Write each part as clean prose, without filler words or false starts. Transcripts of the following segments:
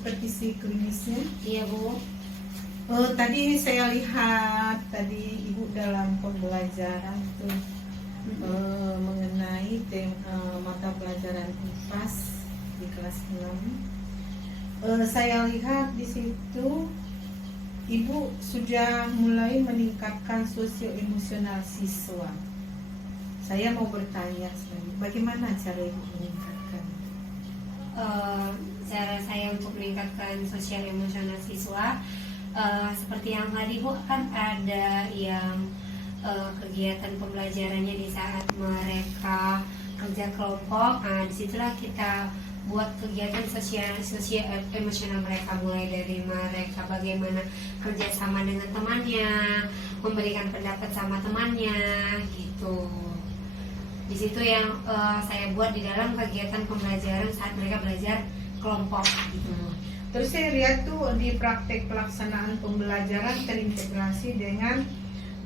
supervisi klinisnya. Iya Bu. Tadi saya lihat tadi Ibu dalam pembelajaran tuh mengenai mata pelajaran IPAS di kelas 6. Saya lihat di situ Ibu sudah mulai meningkatkan sosio-emosional siswa. Saya mau bertanya sekali, bagaimana cara Ibu meningkatkan? Cara saya untuk meningkatkan sosial emosional siswa, seperti yang tadi Bu, kan ada yang kegiatan pembelajarannya di saat mereka kerja kelompok. Nah, disitulah kita buat kegiatan sosial emosional mereka, mulai dari mereka bagaimana kerjasama dengan temannya, memberikan pendapat sama temannya, gitu. Di situ yang saya buat di dalam kegiatan pembelajaran saat mereka belajar kelompok, gitu. Terus saya lihat tuh di praktek pelaksanaan pembelajaran terintegrasi dengan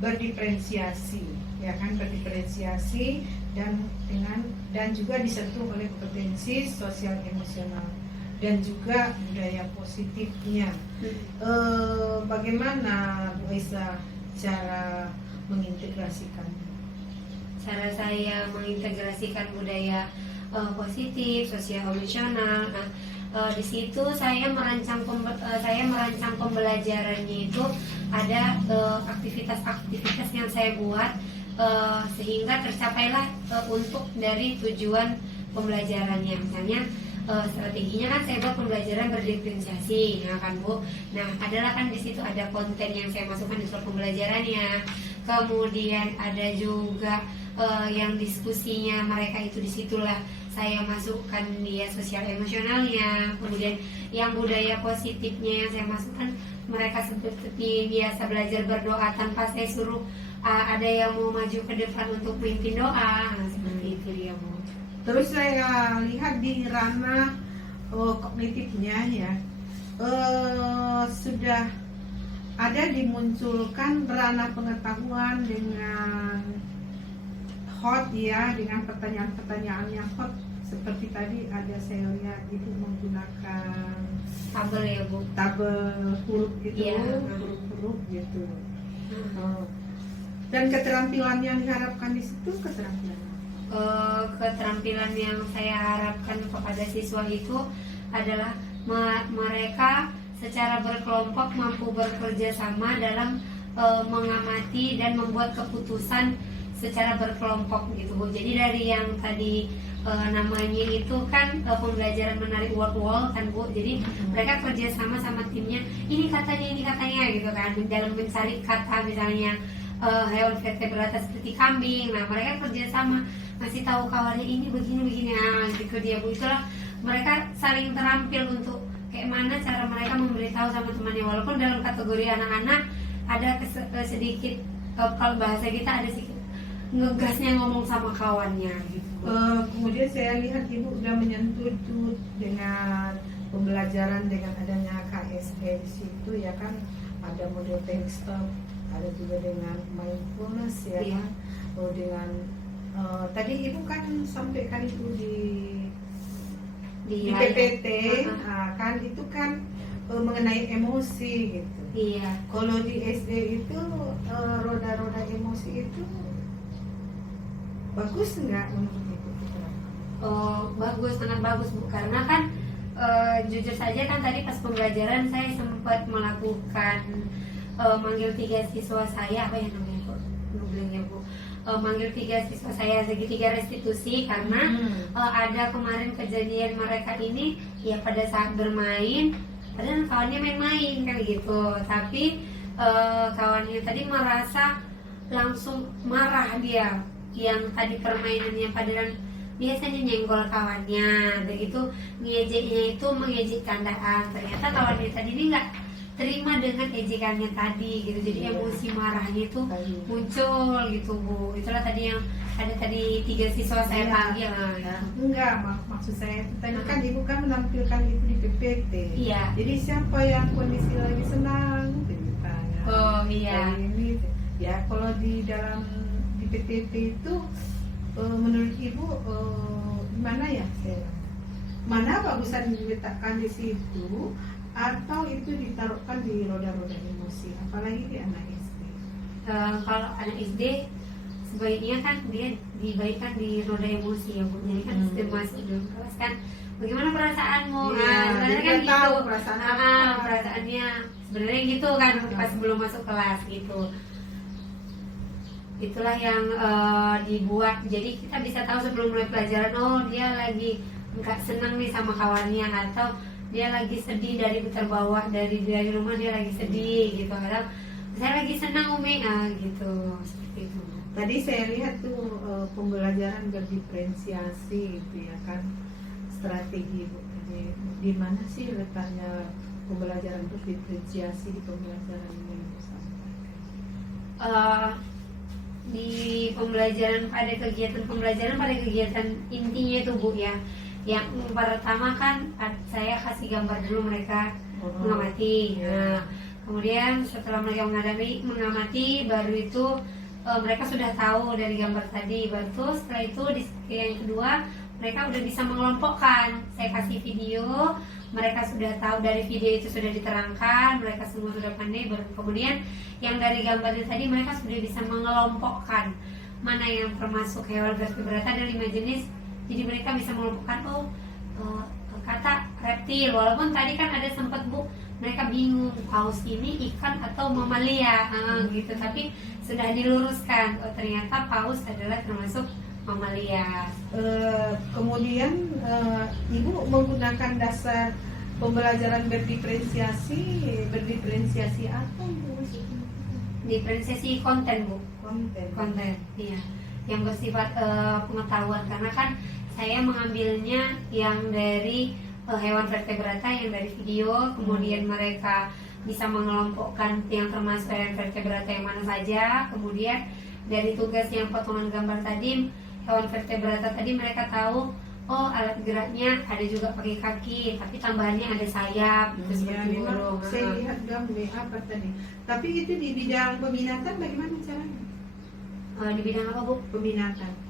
berdiferensiasi, ya kan, berdiferensiasi dan juga disentuh oleh kompetensi sosial emosional dan juga budaya positifnya. Bagaimana Bu Aisyah cara mengintegrasikan? Cara saya mengintegrasikan budaya positif, sosial emosional. Nah, di situ saya merancang pembelajarannya itu ada aktivitas-aktivitas yang saya buat sehingga tercapailah untuk dari tujuan pembelajarannya. Misalnya strateginya kan saya buat pembelajaran berdiferensiasi, ya kan Bu. Nah, adalah kan di situ ada konten yang saya masukkan di slot pembelajarannya. Kemudian ada juga yang diskusinya mereka itu, disitulah saya masukkan dia sosial emosionalnya. Kemudian yang budaya positifnya yang saya masukkan, mereka seperti biasa belajar berdoa tanpa saya suruh ada yang mau maju ke depan untuk memimpin doa. Nah, seperti itu dia Bu. Terus saya lihat di ranah kognitifnya ya, sudah ada dimunculkan ranah pengetahuan dengan hot ya, dengan pertanyaan-pertanyaan yang hot. Seperti tadi ada saya lihat Ibu menggunakan Tabel ya Bu. tabel huruf gitu, Iya. huruf-huruf gitu. Dan keterampilan yang diharapkan di situ keterampilan. Keterampilan yang saya harapkan kepada siswa itu adalah mereka secara berkelompok mampu bekerja sama dalam mengamati dan membuat keputusan secara berkelompok gitu Bu. Jadi dari yang tadi namanya itu kan pembelajaran menarik word wall kan Bu. Jadi mereka kerja sama timnya, ini katanya gitu kan, dalam mencari kata misalnya hewan vertebrata seperti kambing. Nah, mereka kerja sama ngasih tahu kawannya ini begini, nah gitu dia Bu. Itulah mereka saling terampil untuk kayak mana cara mereka memberitahu sama temannya, walaupun dalam kategori anak-anak ada sedikit kalau bahasa kita ada sedikit ngegasnya ngomong sama kawannya gitu. Kemudian saya lihat Ibu sudah menyentuh itu dengan pembelajaran dengan adanya KSE di situ ya kan, ada model think stop, ada juga dengan mindfulness ya kan. Dengan tadi Ibu kan sampaikan itu di PPT, kan itu kan mengenai emosi gitu. Iya. Kalau di SD itu roda-roda emosi itu bagus nggak untuk itu? Bagus, sangat bagus Bu. Karena kan jujur saja kan tadi pas pembelajaran saya sempat melakukan manggil 3 siswa saya, apa ya namanya kok ya Bu, manggil 3 siswa saya segitiga restitusi karena ada kemarin kejadian mereka ini ya pada saat bermain, padahal kawannya main-main kan gitu, tapi kawannya tadi merasa langsung marah dia, yang tadi permainannya padahal biasanya nyenggol kawannya, begitu ngejeknya itu mengejek candaan, ternyata kawannya tadi ini nggak terima dengan ejekannya tadi gitu, jadi emosi marahnya itu muncul gitu Bu. Itulah tadi yang ada tadi 3 siswa saya panggil. Enggak, maksud saya itu tadi kan Ibu kan menampilkan itu di PPT. Iya. Jadi siapa yang kondisi lagi senang ditanya. Oh iya. Ini ya kalau di dalam di PPT itu menurut Ibu gimana ya saya? mana bagusan diletakkan di situ atau itu ditaruhkan di roda-roda emosi, apalagi di anak SD. Kalau anak SD sebaiknya kan dia dibaikkan di roda emosi ya Bu. Jadi kan sudah masuk dalam kelas kan, bagaimana perasaanmu? Iya, Sebenarnya jadi kan dia tahu gitu. perasaan Ah, apa. perasaannya sebenarnya gitu kan pas belum masuk kelas gitu. Itulah yang dibuat. Jadi kita bisa tahu sebelum mulai pelajaran, oh dia lagi nggak senang nih sama kawannya, atau dia lagi sedih dari terbawa dari rumah, dia lagi sedih gitu, atau saya lagi senang Umi gitu, seperti itu. Tadi saya lihat tuh pembelajaran berdiferensiasi gitu ya kan, strategi Bu. Jadi di mana sih letaknya pembelajaran berdiferensiasi di pembelajaran ini Bu? Di pembelajaran pada kegiatan intinya itu Bu ya. Yang pertama kan saya kasih gambar dulu mereka mengamati. Nah, kemudian setelah mereka mengamati, baru itu mereka sudah tahu dari gambar tadi. Baru setelah itu yang kedua mereka udah bisa mengelompokkan. Saya kasih video, mereka sudah tahu dari video itu sudah diterangkan, mereka semua sudah pandai. Baru kemudian yang dari gambarnya tadi mereka sudah bisa mengelompokkan mana yang termasuk hewan vertebrata, ada 5 jenis. Jadi mereka bisa mengelompokkan kata reptil, walaupun tadi kan ada sempat Bu mereka bingung paus ini ikan atau mamalia gitu, tapi sudah diluruskan, oh ternyata paus adalah termasuk mamalia. Kemudian Ibu menggunakan dasar pembelajaran berdiferensiasi apa Bu? Diferensiasi konten Bu. Konten. Iya, yang bersifat pengetahuan, karena kan saya mengambilnya yang dari hewan vertebrata, yang dari video, kemudian mereka bisa mengelompokkan yang termasuk hewan vertebrata yang mana saja, kemudian dari tugas yang potongan gambar tadi, hewan vertebrata tadi mereka tahu, oh alat geraknya ada juga pakai kaki, tapi tambahannya ada sayap, itu seperti burung. Saya lihat gambar apa tadi. Tapi itu di bidang peminatan bagaimana caranya? Di bidang apa Bu? Peminatan.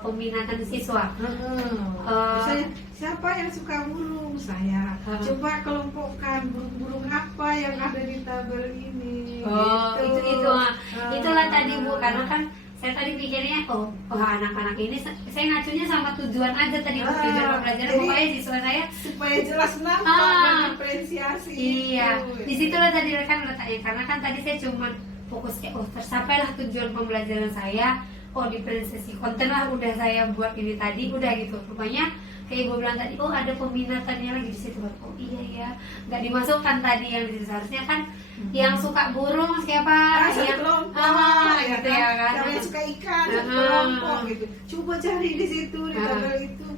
Peminatan siswa. Misalnya siapa yang suka burung? Saya. Coba kelompokkan burung-burung apa yang ada di tabel ini. Itu itulah tadi Bu, karena kan saya tadi pikirnya anak-anak ini saya ngacunya sama tujuan aja tadi, tujuan pembelajaran, pokoknya siswa saya supaya jelas nampak diferensiasi. Iya, disitulah tadi kan letaknya, karena kan tadi saya cuma fokusnya tersapailah tujuan pembelajaran saya, diferensiasi konten lah udah saya buat ini tadi, udah gitu. Rupanya kayak gue bilang tadi, ada peminatannya lagi di situ. Iya ya, nggak dimasukkan tadi yang di situ. Seharusnya kan yang suka burung siapa, yang kelompok, gitu ya kan. Siapa yang suka ikan, kelompok gitu. Coba cari di situ di tabel itu.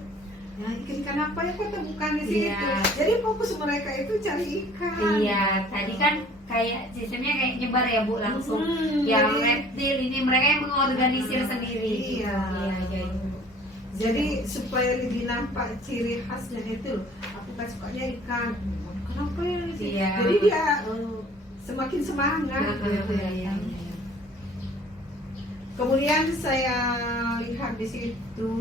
Ya, ikan apa ya kok bukan di situ. Iya. Jadi fokus mereka itu cari ikan. Iya, tadi kan kayak sistemnya kayak nyebar ya Bu, langsung yang reptil ini mereka yang mengorganisir sendiri. Iya. Iya. Jadi supaya lebih nampak ciri khasnya itu, aku kan sukanya ikan. Kenapa ya? Iya. Jadi dia semakin semangat. Gitu ya. Iya. Kemudian saya lihat di situ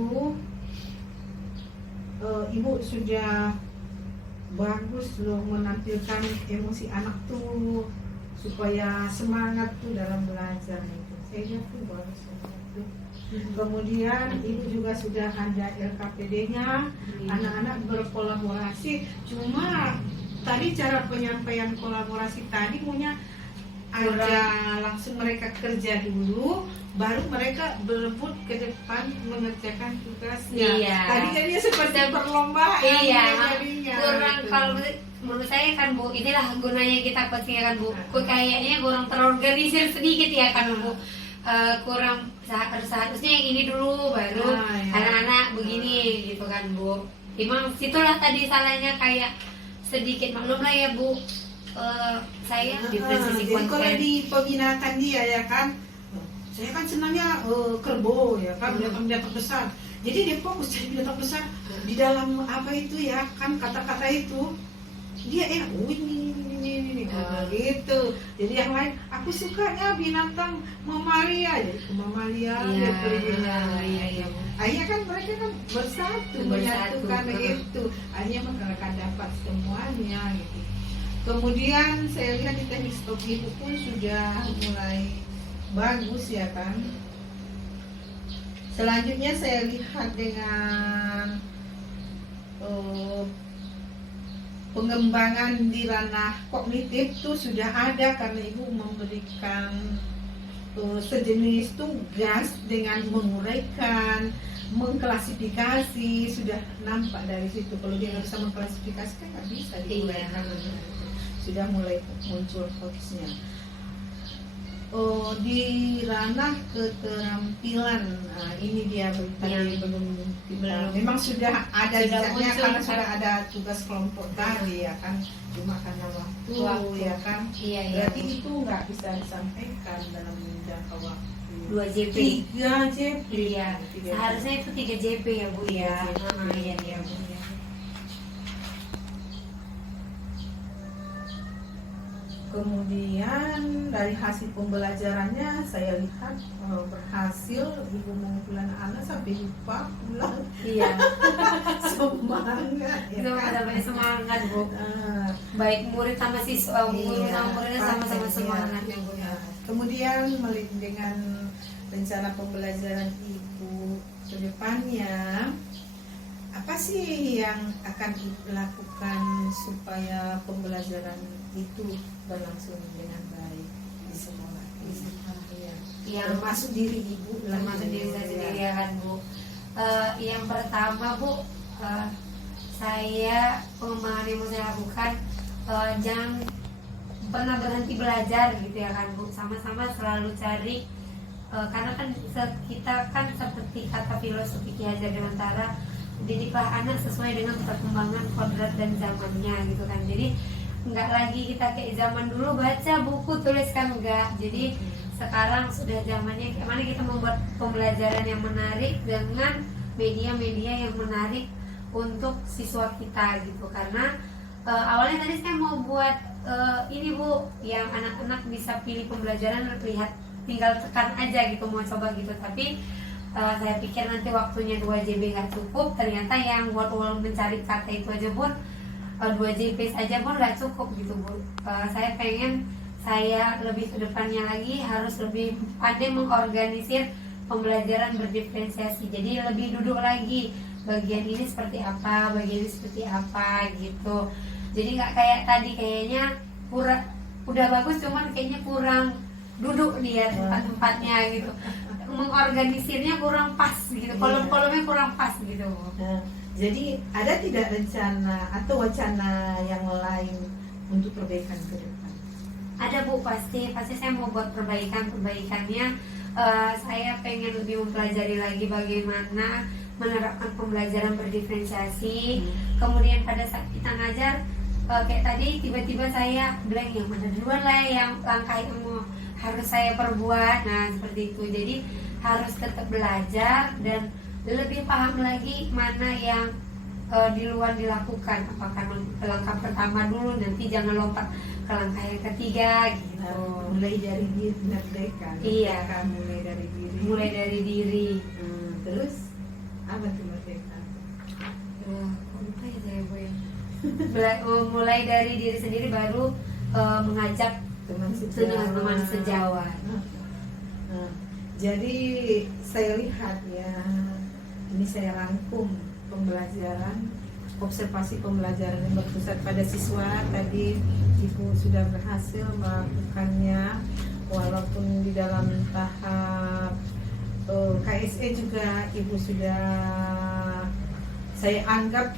Ibu sudah bagus loh menampilkan emosi anak tuh supaya semangat tuh dalam belajar itu. Saya lihat tuh bagus tuh. Kemudian Ibu juga sudah ada LKPD-nya, anak-anak berkolaborasi. Cuma tadi cara penyampaian kolaborasi tadi punya ada langsung mereka kerja dulu, baru mereka berebut ke depan mengerjakan tugasnya. Iya. Tadi jadinya seperti perlombaan. Iya. Jadinya, Kurang gitu. kalau menurut saya kan Bu, inilah gunanya kita coaching kan Bu. Kayaknya kurang terorganisir sedikit ya kan Bu. Kurang seharusnya yang ini dulu baru anak-anak begini gitu kan Bu. Memang situlah tadi salahnya, kayak sedikit maklum lah ya Bu. Saya diferensiasi jadi konten. kalau di peminatan dia ya kan, saya kan senangnya kerbau ya kan, binatang besar. Jadi dia fokus jadi binatang besar di dalam apa itu ya kan, kata-kata itu dia ini ini, gitu. Jadi yang lain, aku sukanya binatang mamalia, jadi ke mamalia dia perginya. Iya. Akhirnya kan mereka kan bersatu, menyatukan gitu. Akhirnya mereka dapat semuanya gitu. Kemudian saya lihat di teknik stop itu pun sudah mulai bagus ya kan. Selanjutnya saya lihat dengan pengembangan di ranah kognitif tuh sudah ada karena ibu memberikan sejenis tugas dengan menguraikan, mengklasifikasi, sudah nampak dari situ. Kalau dia nggak bisa mengklasifikasi kan nggak bisa diuraikan. Sudah mulai muncul fokusnya. Di ranah keterampilan, nah, ini dia tadi belum. Memang sudah ada jejaknya karena sudah ada tugas kelompok tadi ya kan, cuma karena waktu. Ya kan. Berarti itu nggak bisa disampaikan dalam jangka waktu 2 JP. 3 JP. Iya. Seharusnya itu 3 JP ya Bu ya. Iya Bu. Kemudian dari hasil pembelajarannya saya lihat berhasil ibu mengumpulkan anak sampai lupa pulang. Iya. Semangat ya Itu kan? ada banyak semangat Bu. Baik murid sama siswa, guru sama muridnya sama-sama semangat ya Bu. Kemudian dengan rencana pembelajaran ibu ke depannya, apa sih yang akan ibu lakukan supaya pembelajaran itu berlangsung dengan baik di sekolah? Yang termasuk diri ibu, termasuk diri saya sendiri ya kan Bu. Yang pertama Bu, saya pengembangan yang mau saya lakukan, jangan pernah berhenti belajar gitu ya kan Bu. Sama-sama selalu cari, karena kan kita kan seperti kata filosofi Ki Hajar Dewantara, didiklah anak sesuai dengan perkembangan kodrat dan zamannya gitu kan. Jadi nggak lagi kita kayak zaman dulu baca buku tuliskan, enggak. Jadi sekarang sudah zamannya gimana kita membuat pembelajaran yang menarik dengan media-media yang menarik untuk siswa kita gitu. Karena awalnya tadi saya mau buat ini Bu, yang anak-anak bisa pilih pembelajaran, lihat tinggal tekan aja gitu, mau coba gitu. Tapi saya pikir nanti waktunya 2 JB nggak cukup. Ternyata yang buat mencari kata itu aja pun 2 JP saja pun nggak cukup gitu Bu. Saya pengen saya lebih ke depannya lagi harus lebih pandai mengorganisir pembelajaran berdiferensiasi. Jadi lebih duduk lagi, bagian ini seperti apa, bagian ini seperti apa gitu. Jadi nggak kayak tadi, kayaknya kurang, udah bagus cuman kayaknya kurang duduk dia tempat-tempatnya gitu. Mengorganisirnya kurang pas gitu, kolom-kolomnya kurang pas gitu. Jadi ada tidak rencana atau wacana yang lain untuk perbaikan ke depan? Ada Bu, pasti saya mau buat perbaikannya. Saya pengen lebih mempelajari lagi bagaimana menerapkan pembelajaran berdiferensiasi. Kemudian pada saat kita ngajar, kayak tadi tiba-tiba saya blank, yang mana duluan lah yang langkah yang mau harus saya perbuat. Nah seperti itu. Jadi harus tetap belajar dan lebih paham lagi mana yang di luar dilakukan. Apakah langkah pertama dulu, nanti jangan lompat ke langkah yang ketiga gitu. Mulai dari diri merdeka. Iya. Mulai dari diri. Terus apa tuh merdeka? Lupa ya saya Bu. Mulai dari diri sendiri, baru mengajak teman sejawat. Jadi saya lihat ya, ini saya rangkum pembelajaran, observasi pembelajaran yang berpusat pada siswa. Tadi Ibu sudah berhasil melakukannya, walaupun di dalam tahap KSE juga Ibu sudah, saya anggap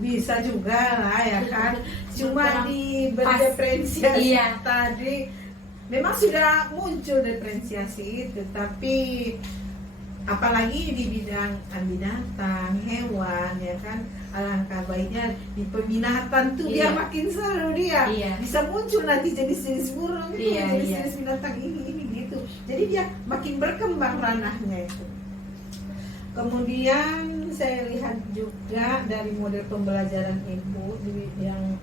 bisa juga lah ya kan. Cuma di berdiferensiasi tadi memang sudah muncul diferensiasi itu, tapi apalagi di bidang binatang, hewan ya kan, alangkah baiknya di peminatan tuh dia makin seru, dia bisa muncul nanti jenis-jenis burung itu, jenis-jenis binatang ini gitu. Jadi dia makin berkembang ranahnya itu. Kemudian saya lihat juga dari model pembelajaran Ibu yang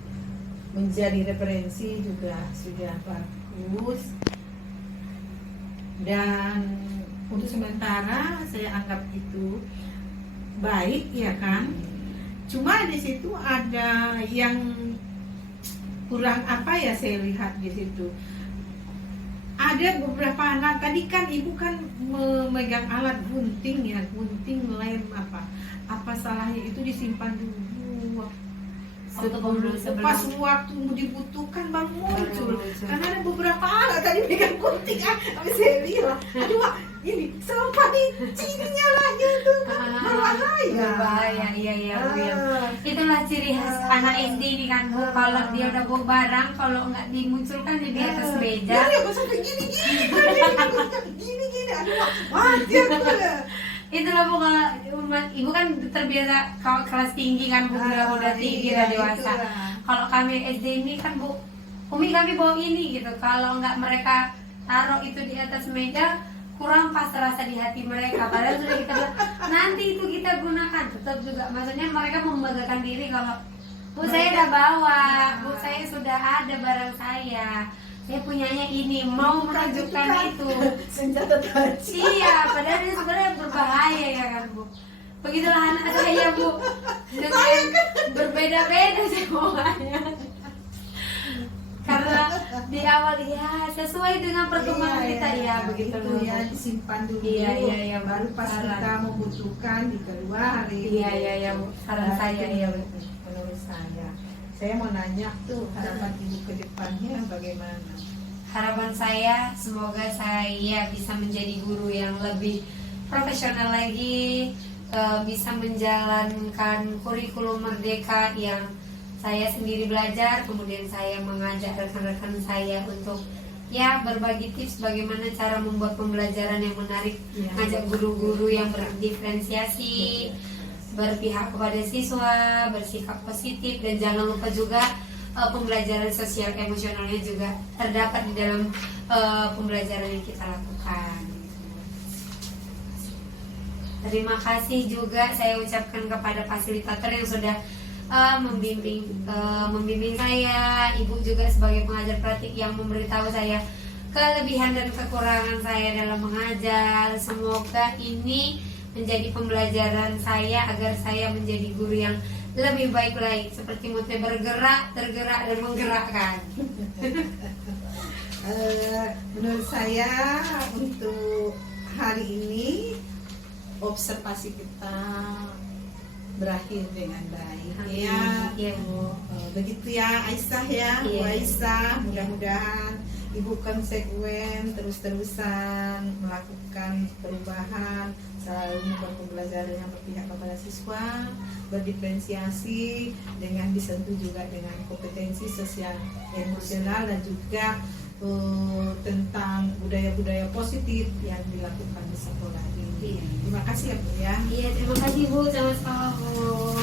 menjadi referensi juga sudah bagus. Dan untuk sementara saya anggap itu baik, ya kan. Cuma di situ ada yang kurang apa ya, saya lihat di situ. Ada beberapa anak, tadi kan ibu kan memegang alat gunting ya, gunting lem apa salahnya itu disimpan dulu pas waktu dibutuhkan baru muncul. Karena ada beberapa anak tadi megang gunting tapi saya bilang, aduh Wak, ini sempat dicirinya lagi itu berbahaya. Iya. Itulah ciri khas anak SD ini kan Bu, kalau dia udah bawa barang, kalau nggak dimunculkan di atas meja. Iya, sampai gini, aduh mati aku. Itulah Bu, kalau ibu kan terbiasa kalau kelas tinggi kan Bu, udah tinggi, udah dewasa. Kalau kami SD ini kan Bu, Umi kami bawa ini gitu, kalau nggak mereka taruh itu di atas meja, kurang pas rasa di hati mereka. Padahal sudah kita bilang nanti itu kita gunakan, tetap juga maksudnya mereka membanggakan diri kalau Bu saya udah bawa, Bu saya sudah ada barang saya punyanya ini, mau menunjukkan itu senjata tajam. iya, padahal ini sebenarnya berbahaya ya kan Bu. Begitulah anak saya Bu, dengan berbeda-beda semuanya. Karena di awal ya sesuai dengan perkembangan kita ya begitu ya, disimpan dulu. Iya, baru pas kita membutuhkan dikeluarin. Iya Bu, saran saya ya menurut saya mau nanya tuh, harapan ibu ke depannya bagaimana? Harapan saya semoga saya bisa menjadi guru yang lebih profesional lagi, bisa menjalankan kurikulum merdeka yang saya sendiri belajar, kemudian saya mengajak rekan-rekan saya untuk ya berbagi tips bagaimana cara membuat pembelajaran yang menarik, ngajak guru-guru yang berdiferensiasi, berpihak kepada siswa, bersikap positif, dan jangan lupa juga pembelajaran sosial emosionalnya juga terdapat di dalam pembelajaran yang kita lakukan. Terima kasih juga saya ucapkan kepada fasilitator yang sudah membimbing saya, ibu juga sebagai pengajar praktik yang memberitahu saya kelebihan dan kekurangan saya dalam mengajar. Semoga ini menjadi pembelajaran saya agar saya menjadi guru yang lebih baik lagi, seperti Mute bergerak, tergerak dan menggerakkan. Menurut saya untuk hari ini observasi kita berakhir dengan baik. Iya Bu. Begitu ya Aisyah ya, Bu Aisyah, mudah-mudahan Ibu konsekuen terus-terusan melakukan perubahan, selalu membuat pembelajaran yang berpihak kepada siswa, berdiferensiasi dengan disentuh juga dengan kompetensi sosial emosional dan juga tentang budaya-budaya positif yang dilakukan di sekolah ini. Terima kasih ya Bu ya. Iya, terima kasih Bu, sama-sama Bu.